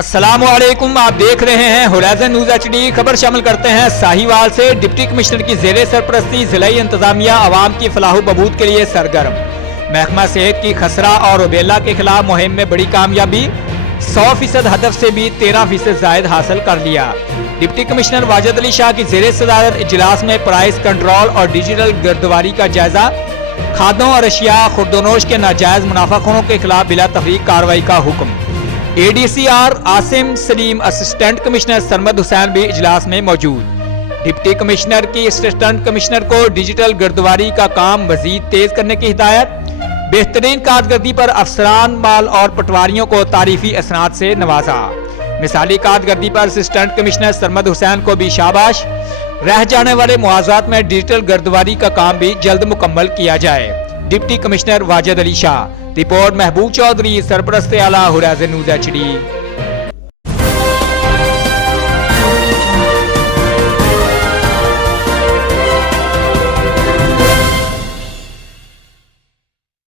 अस्सलाम वालेकुम, आप देख रहे हैं होराइजन न्यूज HD। खबर शामिल करते हैं साहिवाल से। डिप्टी कमिश्नर की जेर सरपरस्ती जिलाई इंतजामिया आवाम की फलाह बहबूद के लिए सरगर्म। महकमा सेहत की खसरा और रुबेला के खिलाफ मुहिम में बड़ी कामयाबी, 100% हदफ से भी 13% जायद हासिल कर लिया। डिप्टी कमिश्नर वाजिद अली शाह की जेर सदारत इजलास में प्राइस कंट्रोल और डिजिटल गिरदवारी का जायजा, खादों और अशिया खुर्दोनोश के नाजायज मुनाफाखोरों के खिलाफ बिला तफरीक कार्रवाई का हुक्म। ADCR Asim Salim, assistant commissioner Sarmad Hussain भी इजलास में मौजूद। डिप्टी कमिश्नर की असिस्टेंट कमिश्नर को डिजिटल गिरदवारी का काम मजीद तेज करने की हिदायत। बेहतरीन कारकर्दगी पर अफसरान माल और पटवारियों को तारीफी असनाद से नवाजा। मिसाली कारकर्दगी पर असिस्टेंट कमिश्नर सरमद हुसैन को भी शाबाश। रह जाने वाले मुआवजात में डिजिटल गिरदवारी का काम भी जल्द मुकम्मल किया जाए। Deputy commissioner Wajid Ali Shah. Report महबूब चौधरी, सरपरस्त आला, होराइजन न्यूज HD।